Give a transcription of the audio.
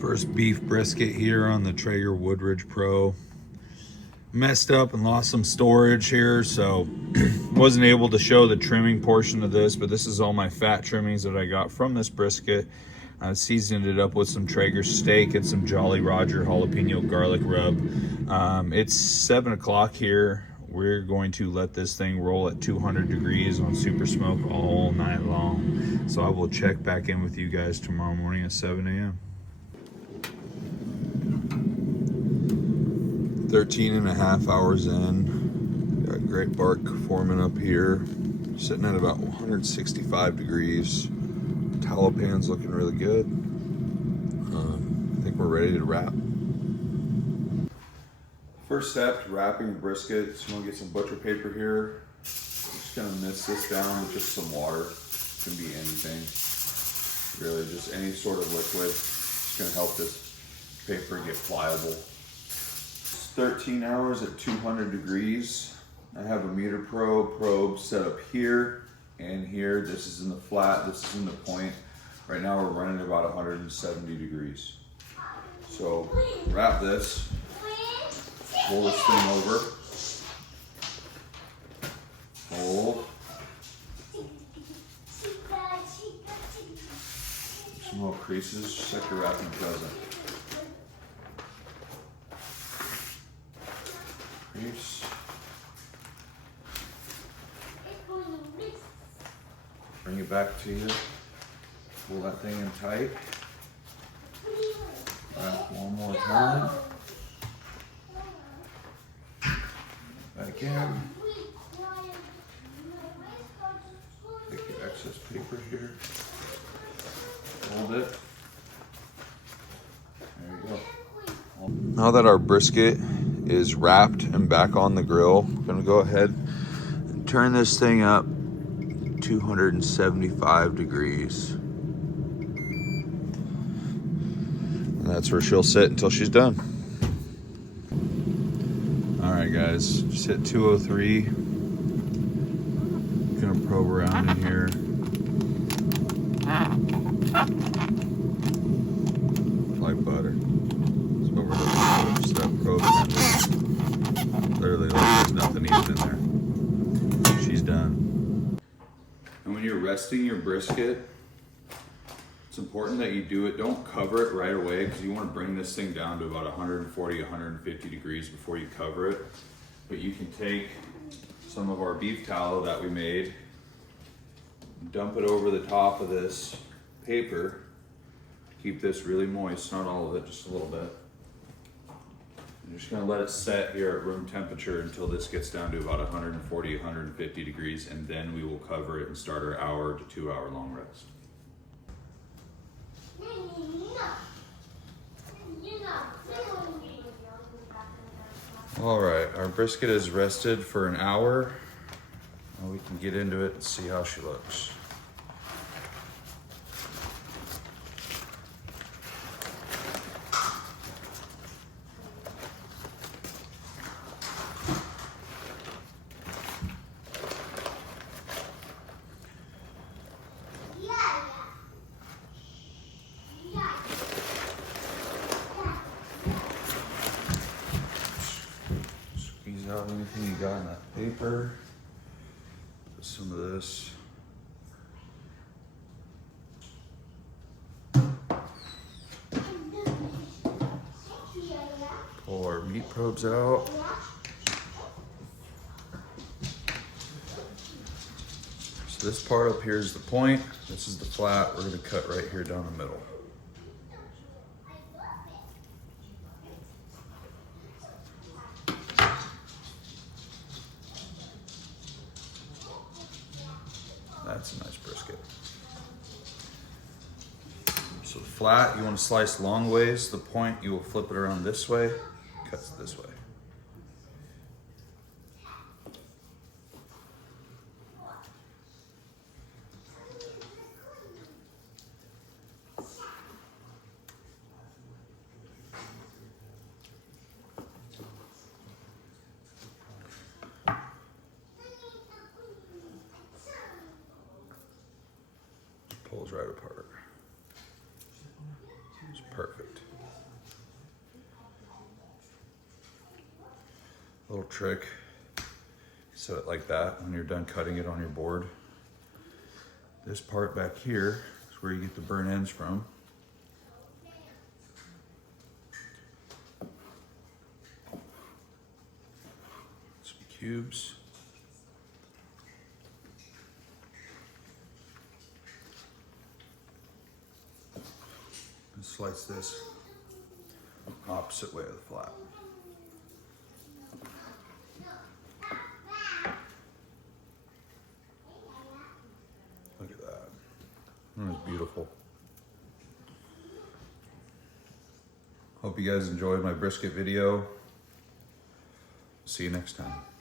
First beef brisket here on the Traeger Woodbridge Pro. Messed up and lost some storage here, so wasn't able to show the trimming portion of this, but this is all my fat trimmings that I got from this brisket. I seasoned it up with some Traeger steak and some Jolly Roger jalapeno garlic rub. It's 7 o'clock here. We're going to let this thing roll at 200 degrees on super smoke all night long. So I will check back in with you guys tomorrow morning at 7 a.m. 13 and a half hours in. Got great bark forming up here. Sitting at about 165 degrees. Tallow pan's looking really good. I think we're ready to wrap. First step to wrapping the brisket. So I'm gonna get some butcher paper here. Just gonna mist this down with just some water. It can be anything. Really, just any sort of liquid. It's gonna help this paper get pliable. 13 hours at 200 degrees. I have a meter probe set up here and here. This is in the flat, this is in the point. Right now we're running about 170 degrees. So wrap this, pull this thing over, hold. Some little creases, just like you're wrapping a present. Crease. Bring it back to you. Pull that thing in tight. Wrap one more time. Back in. Take your excess paper here. Hold it. There you go. Now that our brisket is wrapped and back on the grill, I'm gonna go ahead and turn this thing up 275 degrees. And that's where she'll sit until she's done. All right, guys, just hit 203. Gonna probe around in here. Like butter. That's what we're looking for. Just that probe in there. Literally, there's nothing even in there. She's done. And when you're resting your brisket, it's important that you do it, don't cover it right away, because you want to bring this thing down to about 140, 150 degrees before you cover it. But you can take some of our beef tallow that we made, dump it over the top of this paper, keep this really moist, not all of it, just a little bit. You're just gonna let it set here at room temperature until this gets down to about 140, 150 degrees, and then we will cover it and start our hour to 2 hour long rest. All right, our brisket is rested for an hour. Now we can get into it and see how she looks. Squeeze out anything you got in that paper. Put some of this. Pull our meat probes out. So this part up here is the point. This is the flat. We're going to cut right here down the middle. That's a nice brisket. So the flat, you want to slice long ways. The point, you will flip it around this way, cuts this way. Pulls right apart. It's perfect. Little trick, set it like that when you're done cutting it on your board. This part back here is where you get the burnt ends from. Some cubes. And slice this opposite way of the flat. Look at that. That's beautiful. Hope you guys enjoyed my brisket video. See you next time.